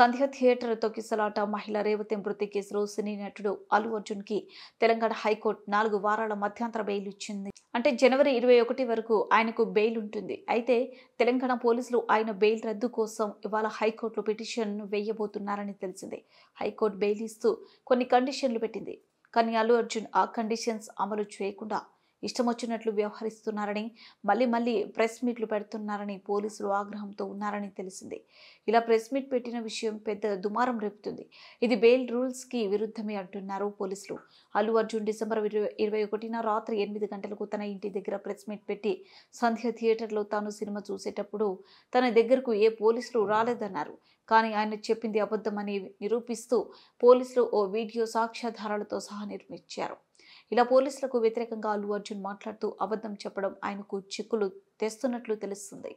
సంధ్య theatre తొక్కిసలాట మహిళ రేవతి మృతి కేసులో సినీ నటుడు అల్లు అర్జున్ కి తెలంగాణ హైకోర్టు 4 వారాల మధ్యంతర బెయిల్ ఇచ్చింది. అంటే జనవరి 21 వరకు ఆయనకు బెయిల్ ఉంటుంది. అయితే తెలంగాణ పోలీసులు ఆయన బెయిల్ రద్దు కోసం ఇవాళ హైకోర్టులో పిటిషన్ వేయబోతున్నారని తెలిసింది. హైకోర్టు బెయిల్ ఇస్తూ కొన్ని కండిషన్లు పెట్టింది. కానీ అల్లు అర్జున్ ఆ కండిషన్స్ అమలు చేయకుండా ఇష్టం వచ్చినట్లు వ్యవహరిస్తున్నారని, మళ్ళీ ప్రెస్ మీట్లు పెడుతున్నారని పోలీసులు ఆగ్రహంతో ఉన్నారని తెలిసింది. ఇలా ప్రెస్ మీట్ పెట్టిన విషయం పెద్ద దుమారం రేపుతుంది. ఇది బెయిల్ రూల్స్ కి విరుద్ధమే అంటున్నారు పోలీసులు. అల్లు అర్జున్ డిసెంబర్ 21న రాత్రి 8 గంటలకు తన ఇంటి దగ్గర ప్రెస్ మీట్ పెట్టి సంధ్య థియేటర్లో తాను సినిమా చూసేటప్పుడు తన దగ్గరకు ఏ పోలీసులు రాలేదన్నారు. కానీ ఆయన చెప్పింది అబద్ధమని నిరూపిస్తూ పోలీసులు ఓ వీడియో సాక్ష్యాధారాలతో సహా నిర్మించారు. ఇలా పోలీసులకు వ్యతిరేకంగా అల్లు అర్జున్ మాట్లాడుతూ అబద్ధం చెప్పడం ఆయనకు చిక్కులు తెస్తున్నట్లు తెలుస్తుంది.